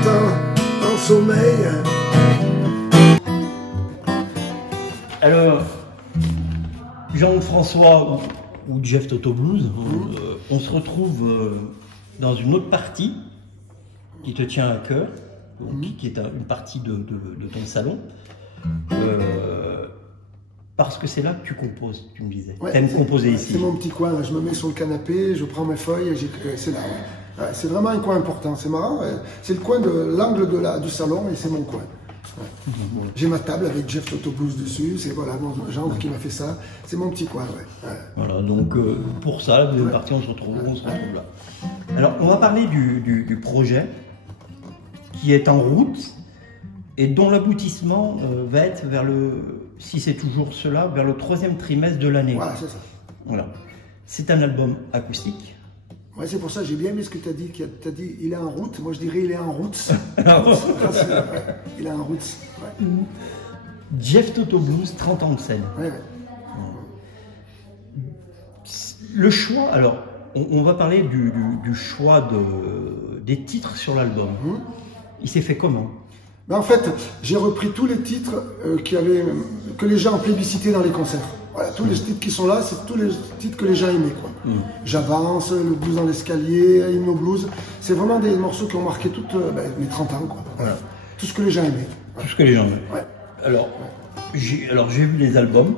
matin en sommeil. Alors, Jean-François ou Jeff Toto Blues, on se retrouve dans une autre partie qui te tient à cœur, qui est une partie de ton salon, parce que c'est là que tu composes, tu me disais. Ouais, tu aimes composer ici. C'est mon petit coin, là. Je me mets sur le canapé, je prends mes feuilles et c'est là. Ouais. Ouais, c'est vraiment un coin important, c'est marrant. Ouais. C'est le coin de l'angle du salon et c'est mon coin. Ouais. J'ai ma table avec Jeff Toto Blues dessus, c'est voilà, mon gendre qui m'a fait ça. C'est mon petit coin, ouais. Voilà, donc pour ça, la deuxième partie, on se retrouve là. Alors, on va parler du projet qui est en route et dont l'aboutissement va être vers si c'est toujours cela, vers le 3e trimestre de l'année. Voilà, c'est ça. Voilà. C'est un album acoustique. Ouais, c'est pour ça que j'ai bien aimé ce que tu as dit. Tu as dit il est en route. Moi, je dirais il est en route. Il est en route. Ouais. Jeff Toto Blues, 30 ans de scène. Ouais. Le choix, alors, on va parler du choix des titres sur l'album. Il s'est fait comment? Ben en fait, j'ai repris tous les titres que les gens ont plébiscité dans les concerts. Voilà, tous les titres qui sont là, c'est tous les titres que les gens aimaient, quoi. J'avance, le blues dans l'escalier, Hymno Blues. C'est vraiment des morceaux qui ont marqué toutes mes 30 ans, quoi. Voilà. Tout ce que les gens aimaient. Tout ce que les gens aimaient. Ouais. Alors, j'ai vu les albums.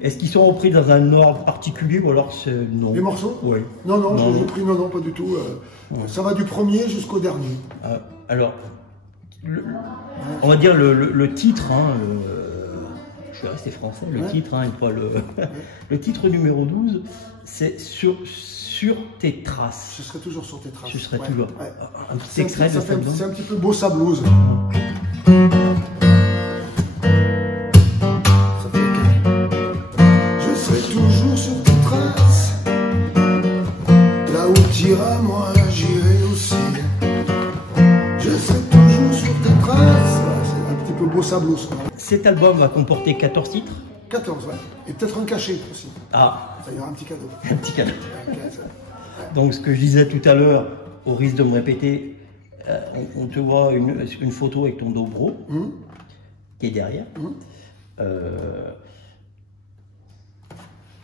Est-ce qu'ils sont repris dans un ordre particulier ou alors c'est non? Les morceaux? Oui. Non, j'ai repris, non, pas du tout. Ça va du premier jusqu'au dernier. Alors, on va dire le titre, je vais rester français, le titre, le titre numéro 12, c'est sur tes traces. Je serai toujours sur tes traces. Je serai toujours. Un petit extrait de ça. C'est un petit peu bossa blues. Je serai toujours sur tes traces. Là où tu iras, moi j'irai aussi. Je serai toujours sur tes traces. C'est un petit peu bossa blues. Cet album va comporter 14 titres. 14, ouais. Et peut-être un cachet aussi. Ah. Ça y aura un petit cadeau. Un petit cadeau. Donc ce que je disais tout à l'heure, au risque de me répéter, on te voit une photo avec ton dobro qui est derrière.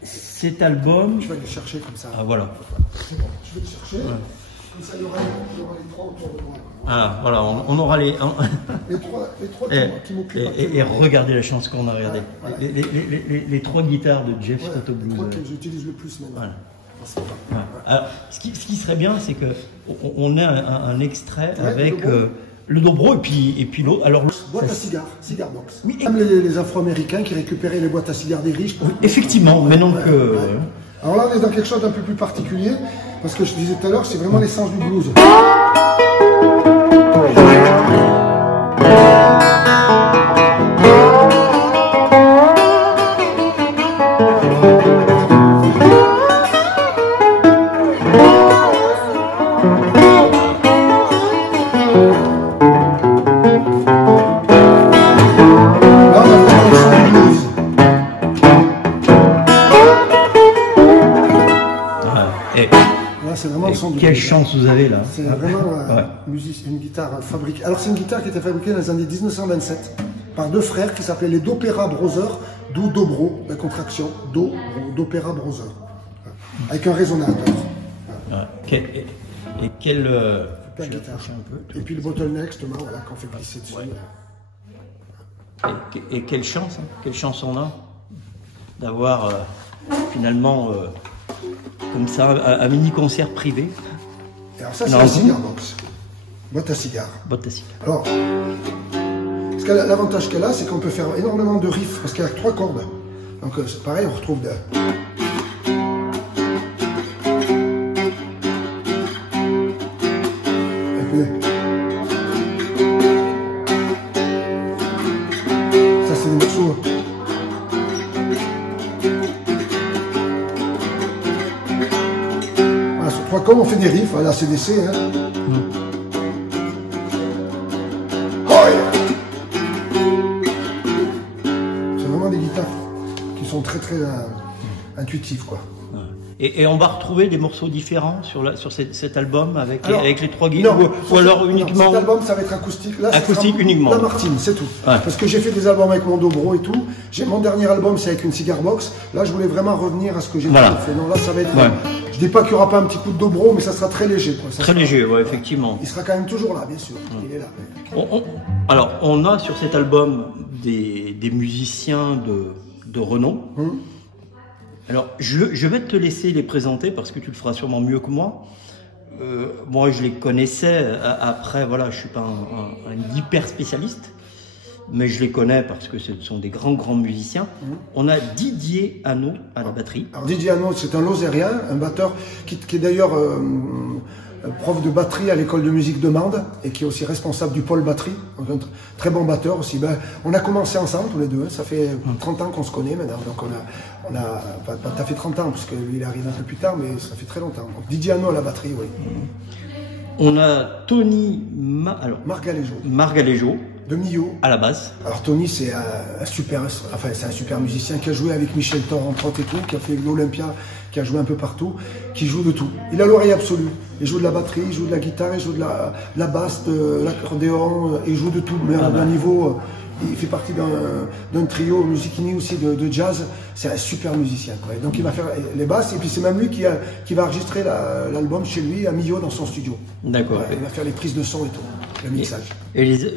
Cet album... Je vais aller le chercher comme ça. Ah voilà. C'est bon, je vais le chercher. Ouais. Comme ça, il y aura les trois autour de moi. Ah voilà, on aura les trois qui m'occupent. Et regardez la chance qu'on a, regardé. Voilà. Les trois guitares de Jeff Toto Blues. Les trois que j'utilise le plus maintenant. Voilà. Alors, ce qui serait bien, c'est qu'on ait un extrait avec le dobro et puis l'autre. Alors, boîte à cigares, cigar box. Oui, comme les Afro-Américains qui récupéraient les boîtes à cigares des riches. Oui, effectivement, maintenant que... Alors là, on est dans quelque chose d'un peu plus particulier, parce que je disais tout à l'heure, c'est vraiment l'essence du blues. Quelle chance vous avez là. C'est vraiment une guitare fabriquée. Alors c'est une guitare qui était fabriquée dans les années 1927 par deux frères qui s'appelaient les D'Opera Brothers, d'où Dobro, la contraction, D'Opera Brothers, avec un résonateur. Et quelle guitare. Et puis le bottleneck, justement, voilà, qu'on fait glisser dessus. Et quelle chance, quelle chance on a d'avoir finalement comme ça un mini concert privé. Et alors ça c'est la cigar box, boîte à cigares. Boîte à cigares. Alors, l'avantage qu'elle a, c'est qu'on peut faire énormément de riffs parce qu'elle a 3 cordes. Donc c'est pareil, on retrouve des... Ça c'est des morceaux. Voilà, sur 3 cordes on fait des riffs, voilà c'est des C. Hein. C'est vraiment des guitares qui sont très intuitives quoi. Et on va retrouver des morceaux différents sur cet album avec, alors, avec les 3 guitares ou alors uniquement. Cet album, ça va être acoustique. Là, acoustique uniquement. La Martine, c'est tout. Ouais. Parce que j'ai fait des albums avec mon dobro et tout. Mon dernier album, c'est avec une cigar box. Là, je voulais vraiment revenir à ce que j'ai fait. Non, là, ça va être. Ouais. Je dis pas qu'il n'y aura pas un petit coup de dobro, mais ça sera très léger. Quoi. Très léger, ouais, effectivement. Il sera quand même toujours là, bien sûr. Il est là. Alors, on a sur cet album des musiciens de renom. Alors, je vais te laisser les présenter parce que tu le feras sûrement mieux que moi. Moi, je les connaissais. Après, voilà, je suis pas un hyper spécialiste, mais je les connais parce que ce sont des grands musiciens. On a Didier Hanot à la batterie. Alors, Didier Hanot, c'est un Lozérien, un batteur qui est d'ailleurs prof de batterie à l'école de musique de Mende et qui est aussi responsable du pôle batterie, donc un très bon batteur aussi. Ben, on a commencé ensemble tous les deux, ça fait 30 ans qu'on se connaît maintenant, donc on a pas tout à fait 30 ans parce que lui il arrive un peu plus tard, mais ça fait très longtemps. Donc, Didier Hanot à la batterie, oui. On a Tony Margalejo de Millau à la basse. Alors Tony c'est un super musicien qui a joué avec Michel Thor entre autres et tout, qui a fait l'Olympia, qui a joué un peu partout, qui joue de tout. Il a l'oreille absolue. Il joue de la batterie, il joue de la guitare, il joue de la basse, de l'accordéon, il joue de tout, mais à un niveau. Il fait partie d'un trio Musichini aussi de jazz. C'est un super musicien. Quoi. Donc il va faire les basses et puis c'est même lui qui va enregistrer l'album chez lui à Millau dans son studio. D'accord. Ouais, il va faire les prises de son et tout, le mixage. Et les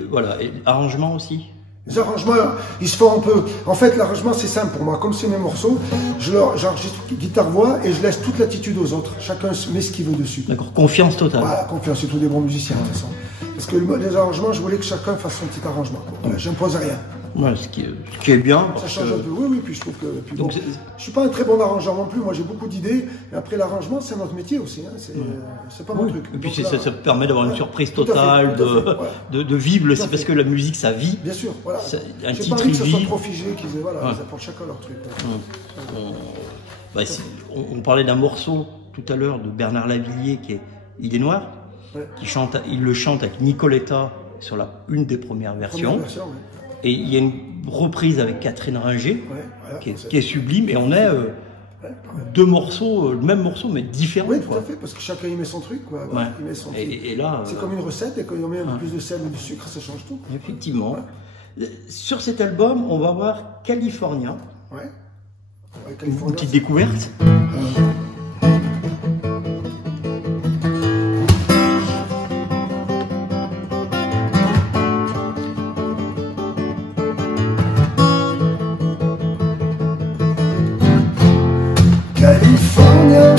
arrangements aussi. Les arrangements, ils se font un peu. En fait, l'arrangement c'est simple pour moi. Comme c'est mes morceaux, j'enregistre guitare-voix et je laisse toute l'attitude aux autres. Chacun met ce qu'il veut dessus. D'accord. Confiance totale. Voilà, confiance. C'est tous des bons musiciens de toute façon. Parce que les arrangements, je voulais que chacun fasse son petit arrangement. Voilà, j'impose rien. Ouais, ce qui est bien. Ça change un peu. Oui, puis je trouve que. Puis donc, je suis pas un très bon arrangeur non plus. Moi, j'ai beaucoup d'idées. Mais après, l'arrangement, c'est notre métier aussi. Hein. C'est pas mon truc. Et puis ça te permet d'avoir une surprise totale, de vivre. C'est parce que la musique, ça vit. Bien sûr. Voilà. Un titre, il vit. J'ai pas envie que ça soit trop figé. Ils apportent chacun leur truc. On parlait d'un morceau tout à l'heure de Bernard Lavilliers qui est Il est noir. Ouais. Il le chante avec Nicoletta sur une des premières versions. Et il y a une reprise avec Catherine Ringer qui est sublime. Et on est deux morceaux, le même morceau mais différents. Oui, tout à fait, parce que chacun y met son truc. Quoi. Ouais. Il met son truc. Et là, c'est comme une recette, et quand on met un peu plus de sel ou du sucre, ça change tout. Effectivement. Ouais. Sur cet album, on va voir California. California, une petite découverte. California,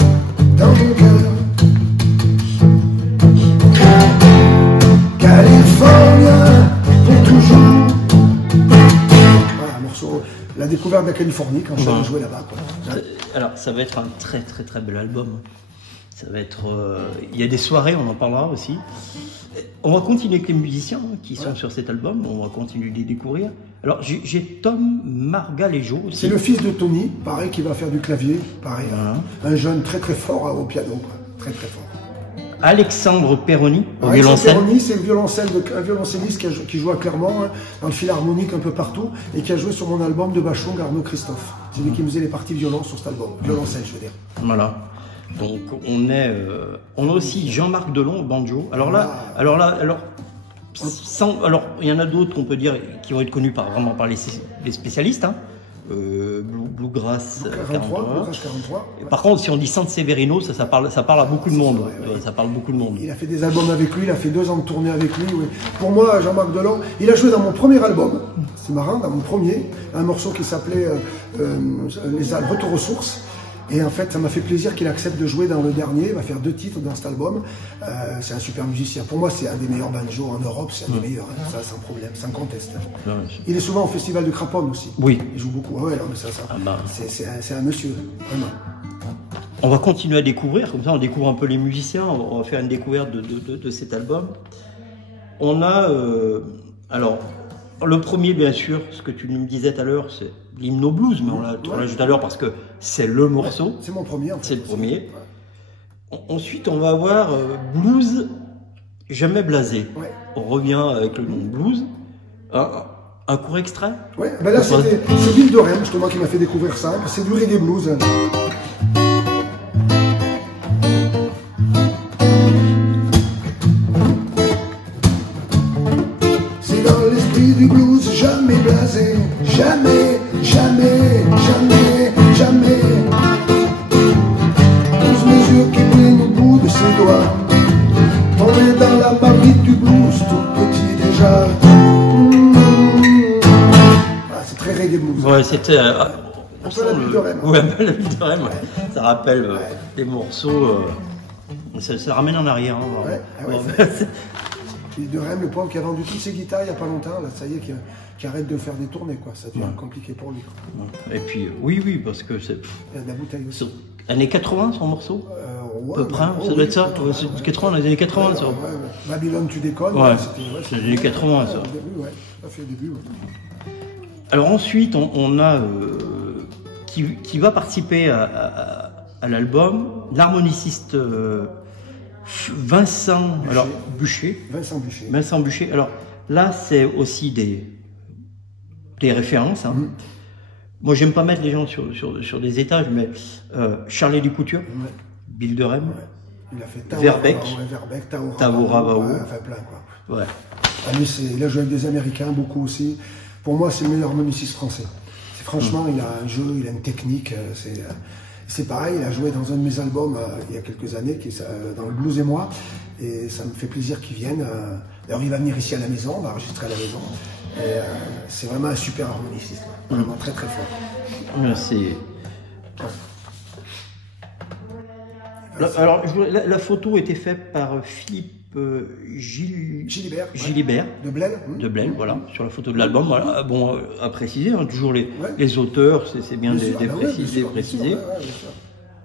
dans mon cœur. California, pour toujours. Voilà, un morceau, la découverte de la Californie quand j'ai joué là-bas. Alors, ça va être un très bel album. Ça va être. Il y a des soirées, on en parlera aussi. On va continuer avec les musiciens qui sont sur cet album. On va continuer de les découvrir. Alors, j'ai Tom Margalejo aussi. C'est le fils de Tony, pareil, qui va faire du clavier. Pareil, un jeune très fort au piano. Très fort. Alexandre Perroni au violoncelle. Perroni, c'est un violoncelliste qui joue à Clermont, dans le philharmonique un peu partout, et qui a joué sur mon album de Bachung, Arnaud Christophe. C'est lui qui me faisait les parties violon sur cet album. Violoncelle, je veux dire. Voilà. Donc on a aussi Jean-Marc Delon au banjo. Alors il y en a d'autres qu'on peut dire qui vont être connus vraiment par les spécialistes. Hein. Bluegrass 43. Par contre, si on dit San Severino, ça parle à beaucoup de monde. Ça parle beaucoup de monde. Il a fait des albums avec lui, il a fait 2 ans de tournée avec lui. Oui. Pour moi, Jean-Marc Delon, il a joué dans mon premier album. C'est marrant, dans mon premier, un morceau qui s'appelait Retour aux sources. Et en fait, ça m'a fait plaisir qu'il accepte de jouer dans le dernier. Il va faire 2 titres dans cet album. C'est un super musicien. Pour moi, c'est un des meilleurs banjos en Europe. C'est un des meilleurs, hein. Ça, sans problème, sans conteste. Il est souvent au festival de Craponne aussi. Oui. Il joue beaucoup. Ah ouais, non, mais c'est un monsieur, vraiment. On va continuer à découvrir. Comme ça, on découvre un peu les musiciens. On va faire une découverte de cet album. On a... alors, le premier, bien sûr, ce que tu me disais tout à l'heure, c'est l'hymne au blues, mais on l'a tout à l'heure parce que c'est le morceau. C'est mon premier. En fait. C'est le premier. Ensuite, on va avoir Blues Jamais Blasé. Ouais. On revient avec le nom Blues. Un court extrait. Ouais, ben là, c'est Ville de Rennes, justement, qui m'a fait découvrir ça. C'est du reggae blues. Ouais, c'était... un peu la ville de Rème. Ouais, la ville de Rème, ouais. Ça rappelle des morceaux... ça ramène en arrière. Hein, ouais. Ville de Rème, le pauvre qui a vendu toutes ses guitares il n'y a pas longtemps, là, ça y est, qui arrête de faire des tournées, quoi. Ça devient compliqué pour lui. Quoi. Et puis, oui, parce que c'est... Il y a de la bouteille aussi. Années 80, son morceau ouais, à peu près, ça doit être ça. 80, les années 80, ça. Babylone, tu déconnes. Ouais, c'est les années 80, ça. Au début, ouais. Ça fait au début, ouais. Alors ensuite, on a qui va participer à l'album, l'harmoniciste Vincent Bûcher. Vincent Bûcher. Alors là, c'est aussi des références. Hein. Moi, j'aime pas mettre les gens sur des étages, mais Charlie Ducouture, Bill de Rème, il a fait Verbeek, Taboura, enfin plein quoi. Ouais. Il a joué avec des Américains, beaucoup aussi. Pour moi, c'est le meilleur harmoniciste français. Franchement, il a un jeu, il a une technique. C'est pareil, il a joué dans un de mes albums il y a quelques années, dans le Blues et moi, et ça me fait plaisir qu'il vienne. D'ailleurs, il va venir ici à la maison, on va enregistrer à la maison. C'est vraiment un super harmoniciste, vraiment très très fort. Merci. Alors, la photo était faite par Philippe Gilibert de Blel, voilà, sur la photo de l'album. Voilà. Bon, à préciser, hein, toujours les auteurs, c'est bien de préciser.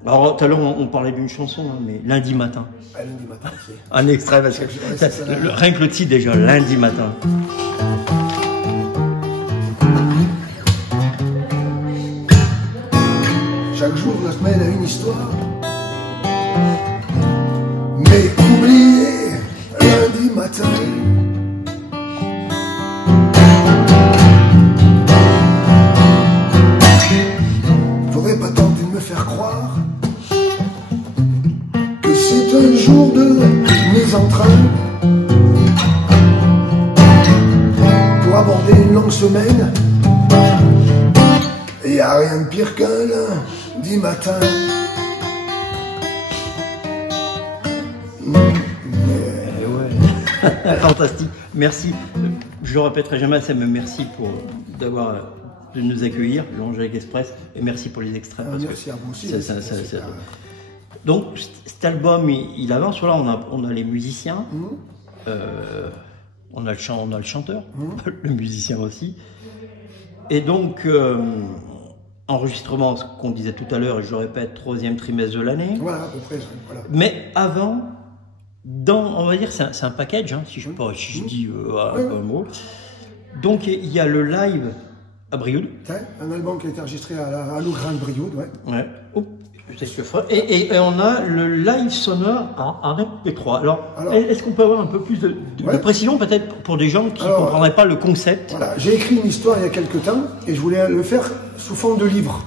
Alors, tout à l'heure, on parlait d'une chanson, hein, mais Lundi matin. Lundi matin, c'est... Un extrait, parce que rien que le titre déjà, Lundi matin. Chaque jour de la semaine a une histoire. Mais oubliez lundi matin. Faudrait pas tenter de me faire croire que c'est un jour de mise en train pour aborder une longue semaine. Y a rien de pire qu'un lundi matin. Fantastique, merci. Je le répéterai jamais assez, mais merci de nous accueillir, l'Angélique Express, et merci pour les extraits. Merci à vous aussi. Donc cet album, il avance. Là, on a les musiciens, on a le chanteur, le musicien aussi. Et donc enregistrement, ce qu'on disait tout à l'heure, et je le répète, 3e trimestre de l'année. Voilà, à peu près. Voilà. Mais avant. On va dire, c'est un package, hein, si je dis un mot. Donc il y a le live à Brioude. Un album qui a été enregistré à l'Ougrain de Brioude, ouais. Oh, et on a le live sonore en MP3. Alors est-ce qu'on peut avoir un peu plus de précision, peut-être pour des gens qui ne comprendraient pas le concept? Voilà, j'ai écrit une histoire il y a quelques temps et je voulais le faire sous forme de livre.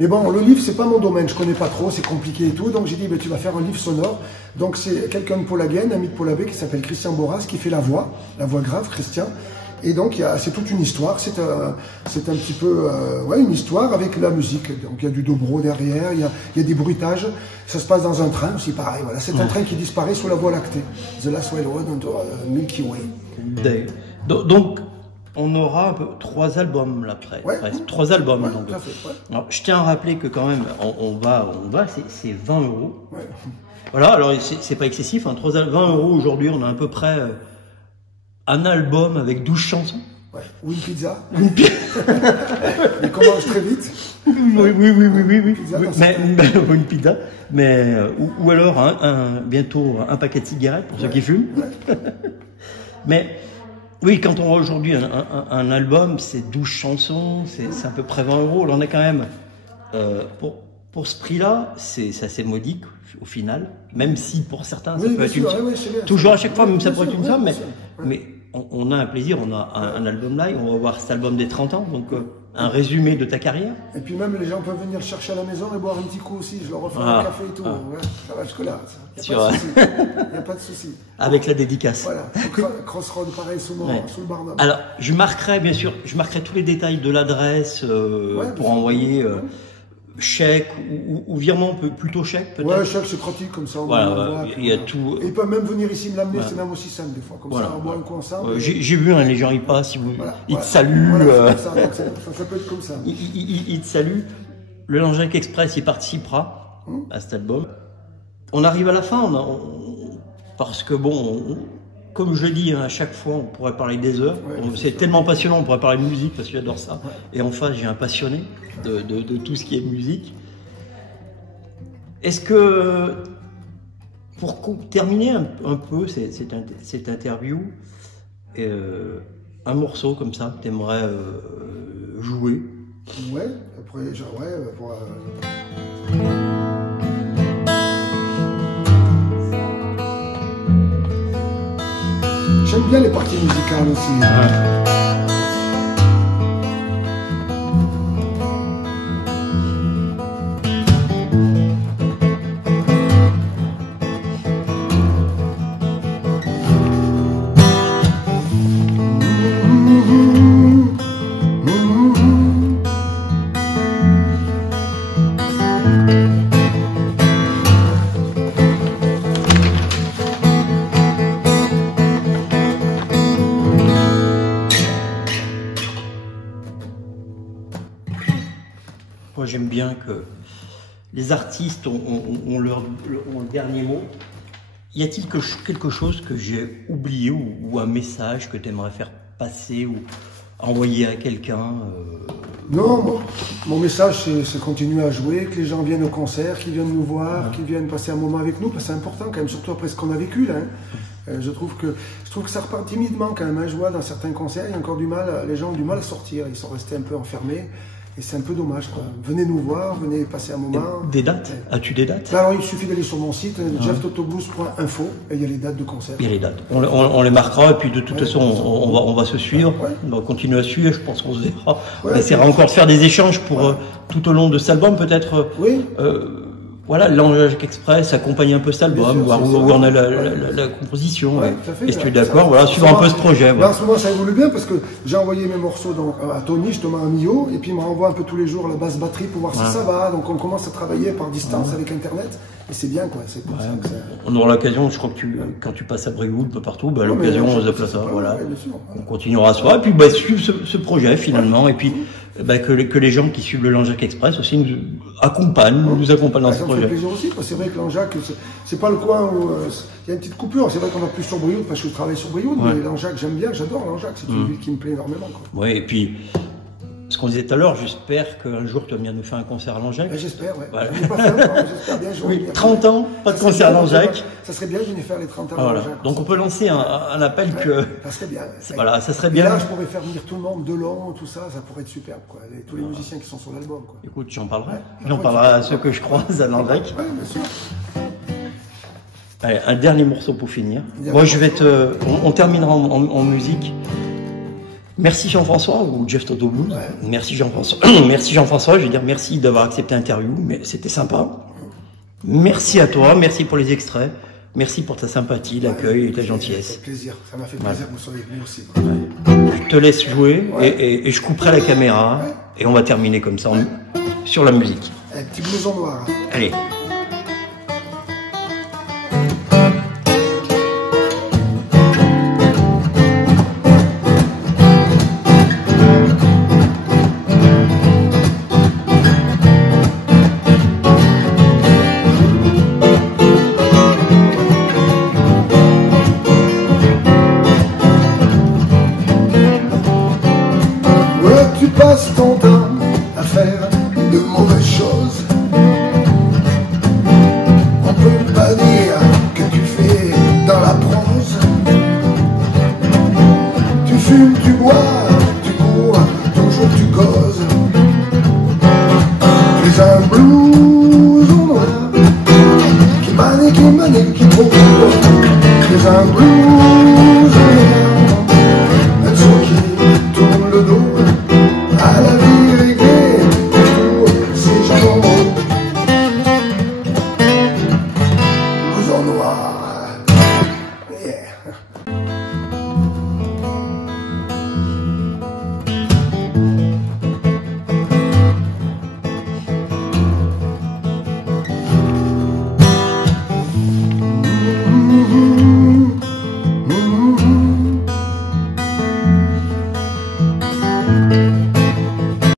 Mais bon, le livre, c'est pas mon domaine, je connais pas trop, c'est compliqué et tout. Donc j'ai dit, tu vas faire un livre sonore. Donc c'est quelqu'un de Paul Hagen, ami de Paul Abbé, qui s'appelle Christian Boras, qui fait la voix grave, Christian. Et donc c'est toute une histoire, c'est un petit peu une histoire avec la musique. Donc il y a du dobro derrière, il y a des bruitages. Ça se passe dans un train aussi, pareil. Voilà, c'est un train qui disparaît sous la Voie lactée. The Last Railroad on Milky Way. Donc on aura un peu 3 albums là, presque 3 albums. Donc. Tout à fait, Alors, je tiens à rappeler que quand même, on va, c'est 20 €. Ouais. Voilà, alors c'est pas excessif, hein, 20 € aujourd'hui, on a à peu près un album avec 12 chansons. Ouais. Ou une pizza. On commence très vite. Oui. Mais une pizza. Mais, ou alors bientôt un paquet de cigarettes pour ceux qui fument. Ouais. Mais oui, quand on voit aujourd'hui un album, c'est 12 chansons, c'est à peu près 20 €. Là, on est quand même, pour ce prix-là, c'est assez modique au final, même si pour certains, ça peut être une somme. Toujours à chaque fois, même ça peut être une somme, mais on a un plaisir, on a un album live, on va voir cet album des 30 ans, donc un résumé de ta carrière. Et puis même les gens peuvent venir chercher à la maison et boire un petit coup aussi, je leur offre un café et tout. Ouais, ça va jusque-là. Il n'y a pas de souci. Avec la dédicace. Voilà, Crossroad pareil sous le Barnum. Alors, je marquerai bien sûr, tous les détails de l'adresse pour envoyer chèque ou virement plutôt chèque peut-être? Ouais, chèque c'est pratique comme ça. Voilà, il y a tout. Et ils peuvent même venir ici me l'amener, c'est même aussi simple des fois. Comme ça, on boit un coup ensemble. J'ai vu, hein, les gens ils passent, ils te saluent. Voilà, ça peut être comme ça. Ils te saluent. Le Langeac Express, il participera à cet album. On arrive à la fin, parce que bon, comme je dis, hein, à chaque fois, on pourrait parler des heures. C'est tellement passionnant, on pourrait parler de musique parce que j'adore ça. Et en face, j'ai un passionné de tout ce qui est musique. Est-ce que, pour terminer un peu cette interview, un morceau comme ça, tu aimerais jouer? Ouais, après, genre, ouais, j'aime bien les parties musicales aussi. Moi, j'aime bien que les artistes ont le dernier mot. Y a-t-il quelque chose que j'ai oublié ou un message que tu aimerais faire passer ou envoyer à quelqu'un Non, mon message, c'est continuer à jouer, que les gens viennent au concert, qu'ils viennent nous voir, qu'ils viennent passer un moment avec nous, parce que c'est important quand même, surtout après ce qu'on a vécu là. Je trouve que ça repart timidement quand même. Je vois dans certains concerts, il y a encore du mal, les gens ont du mal à sortir, ils sont restés un peu enfermés. Et c'est un peu dommage, quoi. Venez nous voir, venez passer un moment. Des dates? As-tu des dates? Alors, il suffit d'aller sur mon site, jefftotoblues.info, et il y a les dates de concert. Il y a les dates. On les marquera, et puis de toute façon, on va se suivre. On va continuer à suivre, je pense qu'on se verra. On essaiera encore de faire des échanges pour tout au long de cet album, peut-être. Oui. Voilà, Langeac Express accompagne un peu cet album, voir où on a la composition. Est-ce que tu es d'accord? Voilà, suivre un peu ce projet. Là, en ce moment, ça évolue bien parce que j'ai envoyé mes morceaux à Tony, justement à Mio, et puis il me renvoie un peu tous les jours la basse batterie pour voir si ça va. Donc on commence à travailler par distance avec Internet, et c'est bien, quoi. C'est pour ça que on aura l'occasion, je crois que quand tu passes à Brioude, peu partout, l'occasion, on se déplace. Voilà. On continuera à se voir, et puis suivre ce projet finalement, et puis que les gens qui suivent le Langeac Express aussi nous accompagnent dans ce projet. Ça me fait plaisir aussi, c'est vrai que Langeac, c'est pas le coin où il y a une petite coupure. C'est vrai qu'on a plus sur Brioude parce que je travaille sur Brioude, mais Langeac, j'aime bien, j'adore Langeac, c'est une ville qui me plaît énormément. Oui, et puis ce qu'on disait tout à l'heure, j'espère qu'un jour tu vas bien nous faire un concert à Langeac. J'espère, ouais. Voilà. Je n'ai pas fait encore, j'espère bien. Oui, 30 ans, pas de concert à Langeac. Ça serait bien de venir faire les 30 ans à Langeac. Donc on peut lancer un appel que... Ça serait bien. Voilà, ça serait bien. Et là, je pourrais faire venir tout le monde, Delon, tout ça, ça pourrait être superbe, quoi. Tous les musiciens qui sont sur l'album, quoi. Écoute, j'en parlerai. J'en parlerai à ceux que je croise à Langeac. Oui, bien sûr. Allez, un dernier morceau pour finir. Moi, je vais on terminera en musique. Merci Jean-François ou Jeff Totoblues. Merci Jean-François. Merci Jean-François. Je veux dire merci d'avoir accepté l'interview, mais c'était sympa. Merci à toi. Merci pour les extraits. Merci pour ta sympathie, l'accueil et ta gentillesse. Ça fait plaisir. Ça m'a fait plaisir que vous soyez venus aussi. Je te laisse jouer et je couperai la caméra et on va terminer comme ça sur la musique. Un petit blouson noir. Allez.